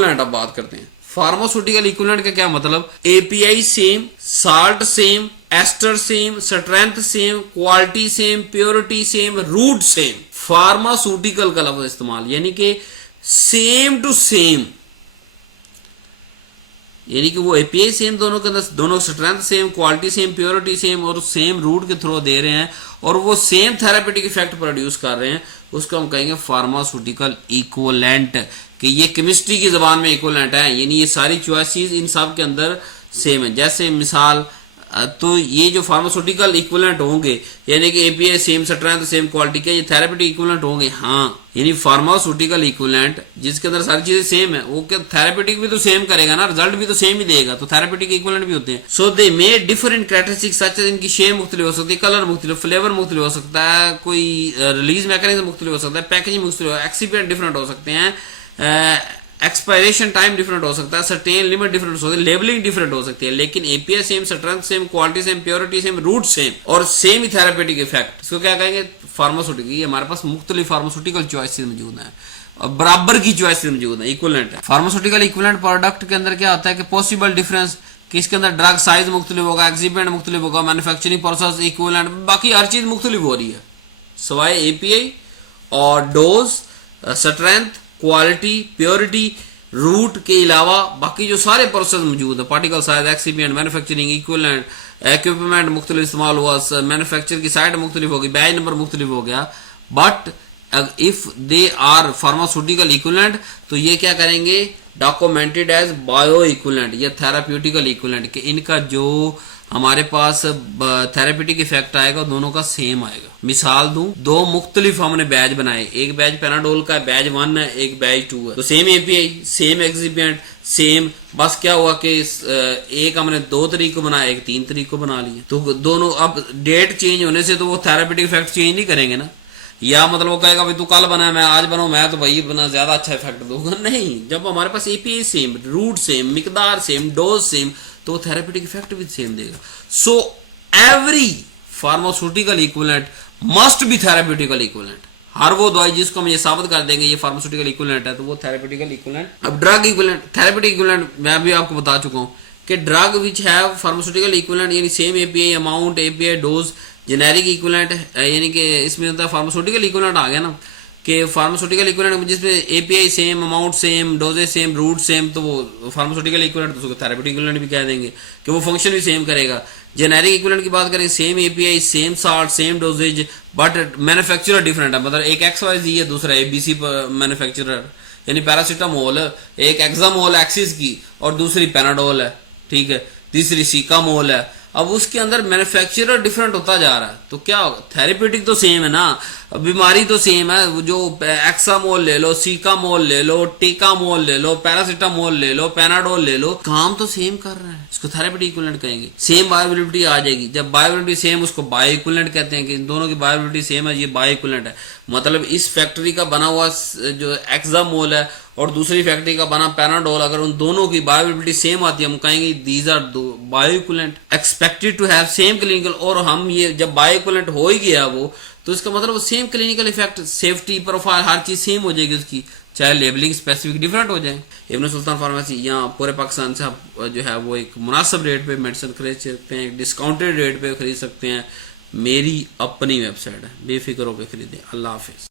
Equivalent अब बात करते हैं। फार्मास्यूटिकल इक्विवेलेंट का क्या मतलब, API same, salt same, ester same, strength same, quality same, purity same, route same. Pharmaceutical का लफ्ज इस्तेमाल यानी कि सेम टू सेम, यानी कि वो एपीआई सेम दोनों के अंदर, दोनों strength same, quality same, purity same और सेम रूट के थ्रू दे रहे हैं और वो सेम थेरापेटिक इफेक्ट प्रोड्यूस कर रहे हैं, उसको हम कहेंगे फार्मास्यूटिकल इक्विवेलेंट। कि ये केमिस्ट्री की जबान में इक्विवेलेंट है, यानी ये सारी चॉइसेस इन सब के अंदर सेम है। जैसे मिसाल, तो ये जो फार्मास्यूटिकल इक्विवेलेंट होंगे यानी कि API same, strength same, quality के, ये थेरापेटिक इक्विवेलेंट होंगे। हाँ, यानी फार्मास्यूटिकल इक्विवेलेंट जिसके अंदर सारी चीजें सेम है, वो क्या थेरापेटिक भी तो सेम करेगा ना, रिजल्ट भी तो सेम ही देगा, तो थेरापेटिक इक्विवेलेंट भी होते हैं। सो दे मे डिफर इन कैरेक्टरिस्टिक्स सच, इनकी शेप मुख्तलिफ हो सकती है, कलर मुख्तलिफ, फ्लेवर मुख्तलिफ हो सकता है, कोई रिलीज मैकेनिज्म मुख्तलिफ हो सकता है, पैकेजिंग मुख्तलिफ, एक्सिपिएंट डिफरेंट हो सकते हैं, एक्सपायरेशन टाइम डिफरेंट हो सकता है, सर्टेन लिमिट डिफरेंट हो सकती है, लेबलिंग डिफरेंट हो सकती है, लेकिन API same, strength same, quality same, purity same, route same और सेम ही थेरापेटिक इफेक्ट। इसको क्या कहेंगे, फार्मास्यूटिकल। ये हमारे पास मुख्तलिफ फार्मास्यूटिकल चॉइसेस मौजूद हैं और बराबर की चॉइसेस मौजूद हैं, इक्विवेलेंट है। फार्मास्यूटिकल इक्विवेलेंट प्रोडक्ट के अंदर क्या होता है कि पॉसिबल डिफरेंस, कि इसके अंदर ड्रग साइज मुख्तलिफ होगा, एक्सिपिएंट मुख्तलिफ होगा, मैन्युफैक्चरिंग प्रोसेस इक्विवेलेंट, बाकी हर चीज मुख्तलिफ हो रही है सवाए एपीआई और dose, strength, quality, purity, route के अलावा बाकी जो सारे प्रोसेस मौजूद है, particle size, excipient, manufacturing, equivalent, equipment मुख्तलिफ इस्तेमाल हुआ, मैन्युफैक्चर की साइड मुख्तलिफ होगी, बैच नंबर मुख्तलिफ हो गया, but if they are pharmaceutical equivalent तो ये क्या करेंगे, डॉक्यूमेंटेड एज बायो इक्विवेलेंट या थेराप्यूटिकल इक्विवेलेंट, कि इनका जो हमारे पास थेरापेटिक इफेक्ट आएगा दोनों का सेम आएगा। मिसाल दूं, दो मुख्तलिफ हमने बैच बनाए, एक बैच पेनाडोल का बैच 1 है, एक बैच 2 है, तो same API, same excipient, same, बस क्या हुआ कि एक हमने 2 तारीख को बनाया, एक 3 तारीख को बना लिया, तो दोनों अब डेट चेंज होने से तो वो थेरापेटिक इफेक्ट चेंज नहीं करेंगे ना, या मतलब वो कहेगा भाई तू कल बना मैं आज बनाऊं, मैं तो भाई बना ज्यादा अच्छा इफेक्ट दूंगा, नहीं। जब हमारे पास एपीआई सेम, रूट सेम, मिकदार सेम, डोज सेम, तो थेरापेटिक इफेक्ट भी सेम देगा। So every pharmaceutical equivalent must be therapeutical equivalent. हर वो दवाई जिसको हम ये साबित कर देंगे ये फार्मास्यूटिकल इक्विवेलेंट है तो वो थेरापेटिकल इक्विवेलेंट। अब ड्रग इक्विवेलेंट, थेरापेटिक इक्विवेलेंट मैं भी आपको बता चुका हूं कि drug which have pharmaceutical equivalent यानी same API amount, API dose, generic equivalent, यानी कि इसमें होता है फार्मास्यूटिकल इक्विवेलेंट आ गया ना, कि फार्मास्यूटिकल इक्विवेलेंट जिसमें API same, amount same, dosages same, route same, तो वो फार्मास्यूटिकल इक्विवेलेंट, तो उसको थेरापेटिक इक्विवेलेंट भी कह देंगे कि वो फंक्शन भी सेम करेगा। जेनेरिक इक्विवेलेंट की बात करें, same API, same salt, same dosages, but manufacturer different है, मतलब एक XYZ है, दूसरा ABC मैन्युफैक्चरर, यानी पैरासीटामोल एक एक्सामोल एक्सिस की और दूसरी पेनाडोल है, ठीक है, तीसरी सीकामोल है। अब उसके अंदर मैन्युफैक्चरर डिफरेंट होता जा रहा है तो क्या होगा, थेरेपेटिक तो सेम है ना, बीमारी तो सेम है, जो एक्सामोल ले लो, सीकामोल ले लो, टेकामोल ले लो, पैरासीटामोल ले लो, पेनाडोल ले लो, काम तो सेम कर रहे हैं, इसको थेरेपेटिक इक्विवेलेंट कहेंगे। सेम बायोअवेलेबिलिटी आ जाएगी, जब बायोअवेलेबिलिटी सेम उसको बायो इक्विवेलेंट कहते हैं कि इन दोनों की बायोअवेलेबिलिटी सेम है, ये बायो इक्विवेलेंट है। मतलब इस फैक्ट्री का बना हुआ जो एक्सामोल है और दूसरी फैक्ट्री का बना पेनाडोल, अगर उन दोनों की बायोअवेलेबिलिटी सेम आती है हम कहेंगे these are bio equivalent expected to have same clinical. और हम ये जब बायो इक्विवेलेंट हो ही गया वो, तो इसका मतलब same clinical effect, safety profile, हर चीज सेम हो जाएगी उसकी, चाहे लेबलिंग स्पेसिफिक डिफरेंट हो जाए। इब्न सुल्तान फार्मेसी यहाँ पूरे पाकिस्तान से आप जो है वो एक मुनासिब रेट पे मेडिसिन खरीद सकते हैं, एक डिस्काउंटेड रेट पे खरीद सकते हैं। मेरी अपनी वेबसाइट है, बेफिक्र होकर खरीदें। अल्लाह हाफिज।